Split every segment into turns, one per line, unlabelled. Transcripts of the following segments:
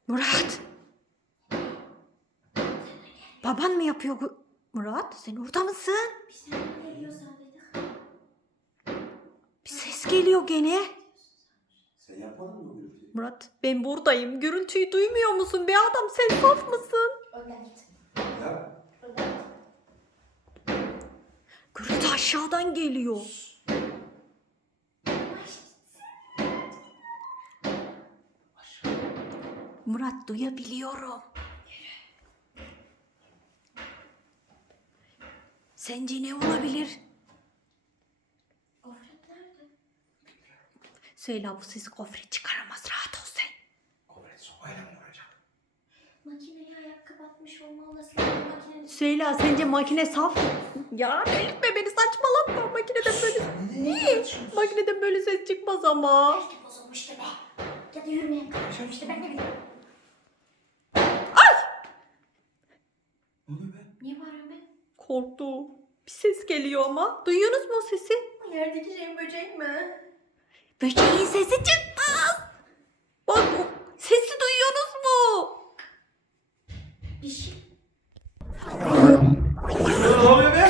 Murat. Baban mı yapıyor? Murat sen orada mısın?
Bir sen geliyor sandık.
Bir ses geliyor gene.
Sen yapmadın mı o gürültüyü?
Murat ben buradayım. Gürültüyü duymuyor musun be adam? Sen saf mısın?
Önden git.
Ya.
Önden git.
Gürültü aşağıdan geliyor. Murat duyabiliyorum. Sence ne olabilir?
Gofret nerede?
Söyle bu sizi gofret çıkaramaz. Rahat ol sen.
Gofret sopayla mı vuracak?
Makineye ayakkabı atmış olmalı. Nasıl makinenin...
Söyle sence makine saf? Ya delirtme beni saçmalatma. Makineden böyle... Ne? Makineden böyle ses çıkmaz ama.
Belki bozulmuştu be. Ya da yürümeyen kalmıştı. Ben ne bileyim.
Ne oluyor be?
Niye bağırıyorsun be?
Korktu. Bir ses geliyor ama. Duyuyorsunuz mu o sesi?
Yerdeki şey böcek mi?
Böceğin sesi çıkmaz. Bak o sesi duyuyorsunuz mu?
Bir şey.
Ne oluyor be?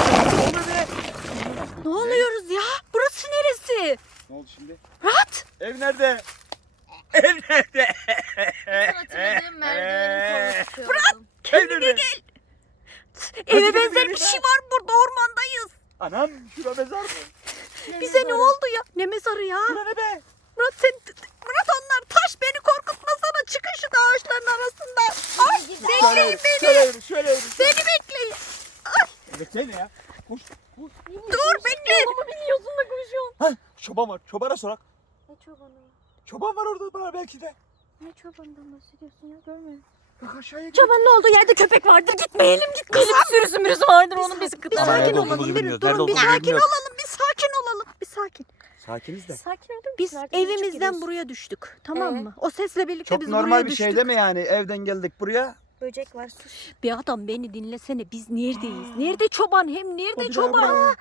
Ne oluyoruz ya? Burası neresi?
Ne oldu şimdi?
Murat.
Ev nerede? Ev nerede?
Hatırladığım merdivenin korkusu.
Kendine gel. Eve benzer bir şey var burada ormandayız.
Anam şura mezar mı?
Bize ne oldu ya? Ne mezarı ya?
Şura ne be?
Murat sen... Murat onlar taş beni korkutmasana. Çıkın şu ağaçların arasından. Ay bekleyin beni.
Şöyle yürü, şöyle yürü.
Beni bekleyin.
Bekleme ya. Koş, koş.
Dur bekle.
Yolumu biliyorsun da koşuyorsun.
Ha, çoban var. Çobana sorak.
Ne çobanı?
Çoban var orada bana belki de.
Ne çobandan bahsediyorsun ya? Görmüyorum.
Bak aşağıya git.
Çobanın olduğu yerde köpek vardır. Gitmeyelim git kızım. Sürüsü vardır onun bizi
Ama
sakin
nerede
olalım.
olduğumuzu
Bir
bilmiyoruz.
durun
Nerede
bir
olduğumuzu
sakin
bilmiyoruz.
olalım. Bir sakin olalım. Bir sakin.
Sakiniz de.
Sakin ol.
Biz evimizden buraya düştük. Tamam mı? O sesle birlikte
Çok
biz
normal
buraya
bir
düştük.
şey değil mi yani? Evden geldik buraya.
Böcek var sus.
Bir adam beni dinlesene. Biz neredeyiz? Nerede çoban? Hem nerede
Hadi
çoban?
bravo.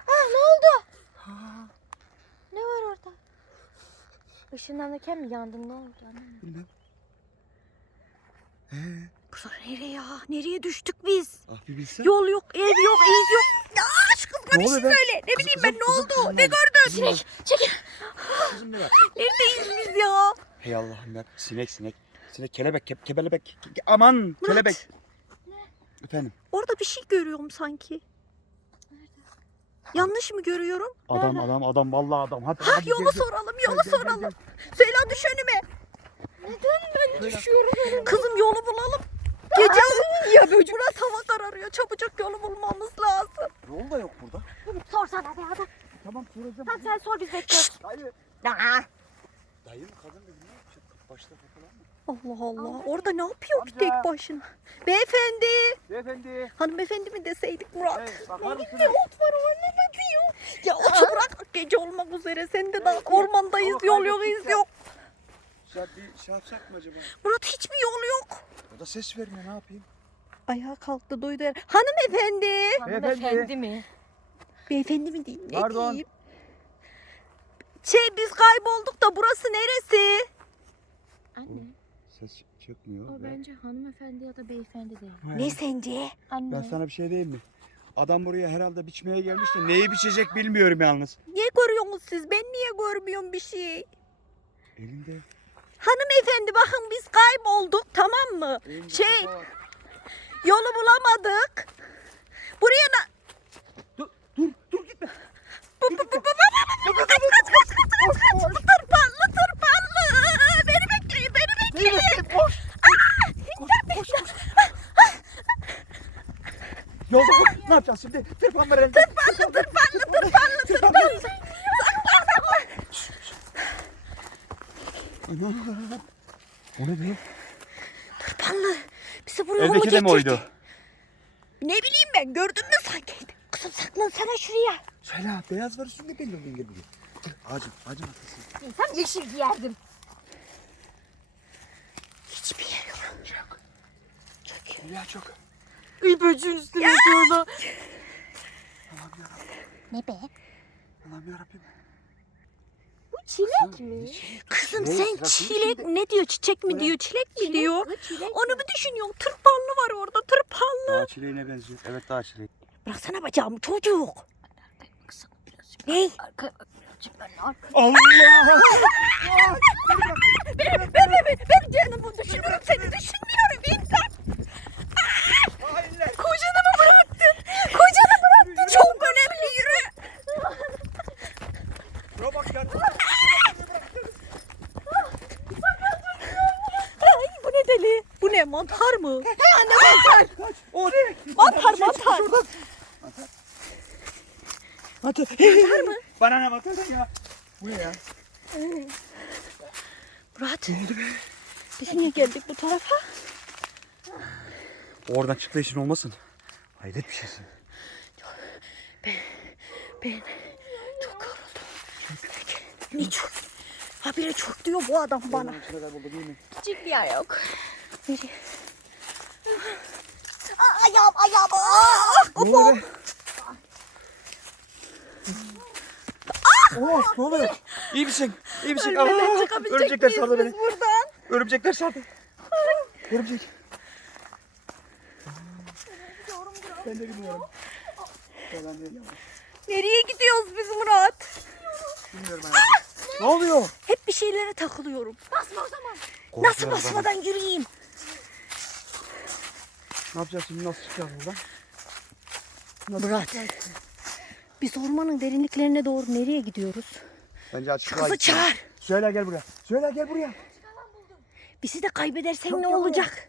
Ne var orada? Işınlanırken mi yandın? Ne oldu? Anlamadım.
Bilmem.
Burası nereye ya? Nereye düştük biz?
Ah bir bilsen.
Yol yok, ev yok, iz yok. Ya aşkım
Ne
bir şey
oluyor be?
söyle. Ne bileyim ben ne oldu? Ne gördün?
Sinek.
Çekil.
Kızım ne var?
Neredeyiz biz ya?
Hey Allah'ım ya. Sinek sinek. Sinek kelebek kebelebek. Aman kelebek. Efendim.
Orada bir şey görüyorum sanki. Yanlış mı görüyorum?
Adam vallahi adam. Hadi,
Ha
hadi,
yolu
gel, gel.
soralım, yolu
Gel, gel,
soralım.
gel.
Söyle düş önüme.
Şöyle.
Kızım yolu bulalım. Gece ya böcek. Murat hava kararıyor. Çabucak yolu bulmamız lazım.
Yol da yok burada.
Sorsana be adam.
Tamam soracağım.
Tamam sen sor biz bekliyoruz.
Dayı.
Aa.
Dayı mı kadın mı ne yapacak? Başta falan mı?
Allah Allah. Orada ne yapıyor ki
Amca.
tek başına? Beyefendi.
Beyefendi.
Hanımefendi mi deseydik Murat?
Hey, bakar mısınız?
Ne ot var o ne diyor? Ya otu bırak gece olmak üzere. Sen de daha ormandayız.
Ama
Yol yok
kaybettik
iz
ya.
yok.
Ya bir şey yapsak mı acaba?
Murat hiçbir yol yok.
O da ses vermiyor ne yapayım?
Ayağa kalktı duydu. Hanımefendi.
Beyefendi.
mi?
Beyefendi mi diyeyim? Ne
Pardon.
diyeyim? Biz kaybolduk da burası neresi?
Anne.
Ses çıkmıyor.
O bence hanımefendi ya da beyefendi değil.
Ne sence?
Anne.
Ben sana bir şey diyeyim mi? Adam buraya herhalde biçmeye gelmiş de neyi biçecek bilmiyorum yalnız.
Niye görüyorsunuz siz? Ben niye görmüyorum bir şey?
Elinde.
Hanımefendi bakın biz kaybolduk tamam mı?
elinde
Şey
sopa var.
yolu bulamadık. Buraya
Dur gitme.
tırpanlı. Beni bekleyin beni bekleyin.
Koş. Koş. Yolda koş. Ne yapacağız şimdi? Tırpan var elinde. Tırpanlı. Ana. O ne be?
Tırpanlı. Bizi buraya mı
Evdeki de
getirdi?
mi oydu?
Ne bileyim ben gördün mü sanki? Kızım saklansana şuraya.
Söyle beyaz var üstünde belli oluyor gibi. Ağacın arkası.
İnsan yeşil giyerdim.
Hiçbir yer yok.
Çok. Ya çok.
Ay böceğin üstüne yatıyorlar.
Allah'ım yarabbim.
Ne be?
Allah'ım yarabbim.
Çilek mi?
Kızım
Ne?
sen
Sırası
çilek
içinde.
ne diyor? Çiçek mi diyor? Çilek mi diyor? Onu mu düşünüyorsun? Tırpanlı var orada, tırpanlı.
Dağ çileğine benziyor. Evet dağ çileği.
Bıraksana bacağımı çocuk. Ne?
Allah!
Ben canımı düşünüyorum, seni düşünmüyorum. İmdat. Kocanı mı bıraktın? Kocanı bıraktın. Çok önemli, yürü.
Şuna bak ya.
Ay, bu ne deli? Bu ne, mantar mı? He anne, mantar.
O ne?
Mantar, mantar.
Mantar mı? Bana ne mantar ya? Bu ne ya?
Murat. Biz niye geldik bu tarafa?
Oradan çıktığı için olmasın. Hayret bir şeysin.
Ben çok yoruldum. Ne çok? Habire çok diyor bu adam bana.
Küçük bir yer yok.
Nereye? Ayağım, ayağım.
Ne oluyor? Oh, ne oluyor? İyi misin? İyi misin?
Ölmeden
Aa,
çıkabilecek
örümcekler
miyiz
sardı
biz
beni.
buradan?
Örümcekler sardı. Örümcek. Ben de bilmiyorum.
Nereye gidiyoruz biz Murat?
Bilmiyorum hayatım. Ne oluyor?
Hep bir şeylere takılıyorum. Basma o zaman.
Korkuyorum
Nasıl
ben.
basmadan yürüyeyim?
Ne yapacağız şimdi? Nasıl çıkacağız buradan?
Murat. Biz ormanın derinliklerine doğru nereye gidiyoruz?
Bence açık.
Kızı çağır.
Söyle gel buraya. Söyle gel buraya.
Bizi de kaybedersen ne
yavaş.
olacak?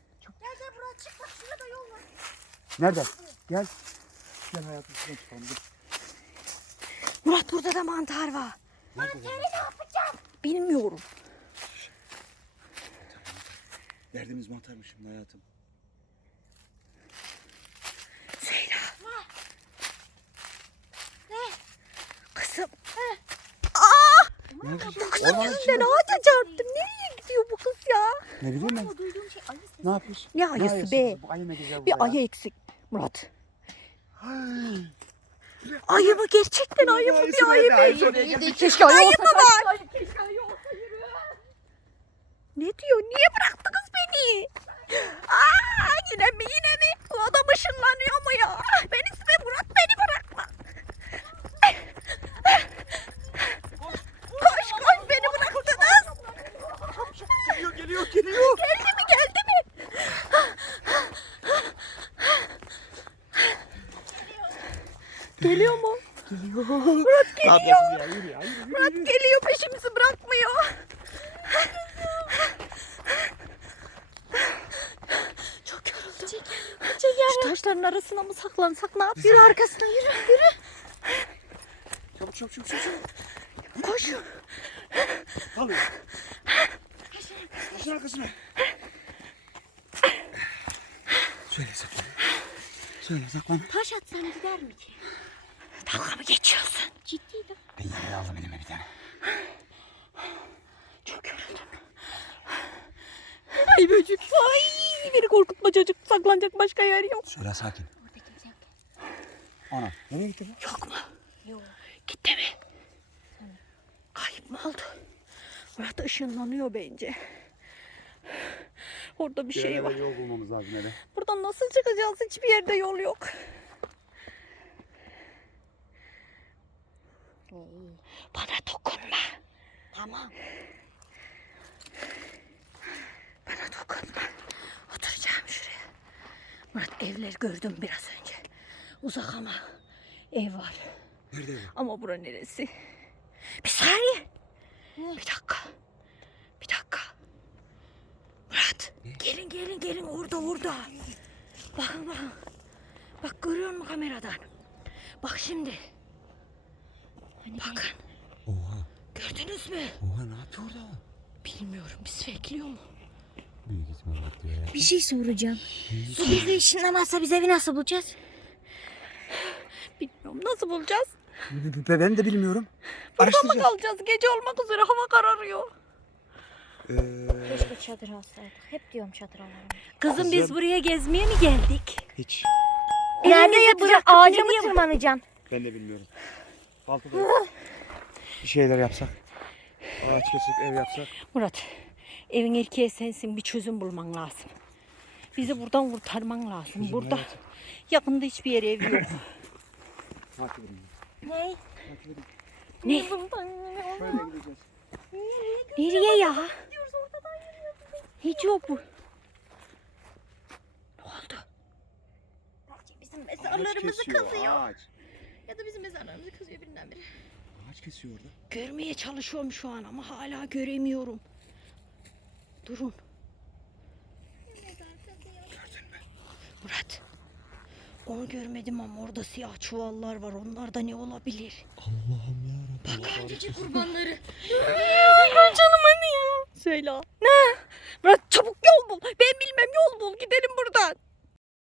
Nereden? Gel. Gel hayatım şuradan çıkalım. Gel.
Murat, burada da mantar var.
Nerede?
Bilmiyorum.
Derdimiz mantarmış şimdi hayatım.
Zehra. Kızım.
Ne?
Bu kızın
Ormanın
yüzünden
içinde.
ağaca çarptım. Nereye gidiyor bu kız ya?
Ne bileyim ben.
Duyduğum şey ayı sesi.
Ne yapıyorsun?
Ne ayısı be?
Bu ayı ne güzel
Bir ayı eksik Murat. Ayı mı gerçekten, ayı mı? Bir ayı mı? Keşke ayı mı var? Ne diyor? Niye bıraktınız beni? Aa, yine mi yine mi? Bu adam ışınlanıyor mu ya? Beni size Murat, beni bırakma. Koş koş, beni bıraktınız.
Geliyor.
Geldi mi? Geliyor mu?
Murat geliyor. Ne yapıyorsun ya? Yürü ya. Yürü.
Murat geliyor, peşimizi bırakmıyor. Çok yoruldum. Şu taşların arasına mı saklansak, ne yapıyoruz? Yürü arkasına, yürü.
Çabuk.
Koş.
Kalıyor. Taşın arkasına. Söyle saklan.
Taş atsan gider mi ki?
Dalga mı geçiyorsun?
Ciddiydim.
Ben yine aldım elime bir tane.
Çok yoruldum. Ay böcek. Ay, beni korkutma çocuk. Saklanacak başka yer yok.
Söyle sakin.
Orada kimse yok.
Ana nereye gitti bu?
Yok mu?
Yok.
Gitti mi? Kayıp mı oldu? Murat ışınlanıyor bence. Orada bir şey var.
Yol bulmamız lazım hele.
Buradan nasıl çıkacağız? Hiçbir yerde yol yok.
İyi.
Bana dokunma.
Tamam.
Bana dokunma. Oturacağım şuraya. Murat, evleri gördüm biraz önce. Uzak ama ev var.
Nerede bu?
Ama bura neresi? Bir saniye. Bir dakika. Murat, gelin orada. Bakın. Bak, görüyor musun kameradan? Bak şimdi. Bakın.
Oha.
Gördünüz mü?
Oha ne yapıyor orada?
Bilmiyorum. Bizi bekliyor mu?
Büyük ihtimal bakıyor ya.
Bir şey soracağım. Su bizi ışınlamazsa biz evi nasıl bulacağız?
Bilmiyorum. Nasıl bulacağız?
Ben de bilmiyorum.
Burada mı kalacağız? Gece olmak üzere, hava kararıyor.
Keşke çadır alsaydık. Hep diyorum çadır alalım.
Kızım, biz buraya gezmeye mi geldik?
Hiç.
Nerede
Elimizi
yatacak?
bırakıp
Ağaca mı
nereye
tırmanacaksın?
Ben de bilmiyorum. Altıda bir şeyler yapsak. Ağaç kesip ev yapsak.
Murat, evin erkeği sensin, bir çözüm bulman lazım. Bizi buradan kurtarman lazım.
Çözüm
Burada
hayatım.
yakında hiçbir yere ev yok.
Takip edin.
Ne?
Takip edin.
Ne?
Şöyle gideceğiz.
Nereye ya? Hiç yok bu. Ne oldu?
Bence bizim
Ağaç
mezarlarımızı
kesiyor,
kazıyor.
ağaç.
Ya da bizim mezarlarımızı kazıyor birinden biri.
Ağaç kesiyor orada.
Görmeye çalışıyorum şu an ama hala göremiyorum. Durun. Murat. Onu görmedim ama orada siyah çuvallar var. Onlarda ne olabilir?
Allah'ım yarabbim.
Gece kurbanları.
Canım anne ya. Söyle. Ne? Murat çabuk yol bul. Ben bilmem, yol bul. Gidelim buradan.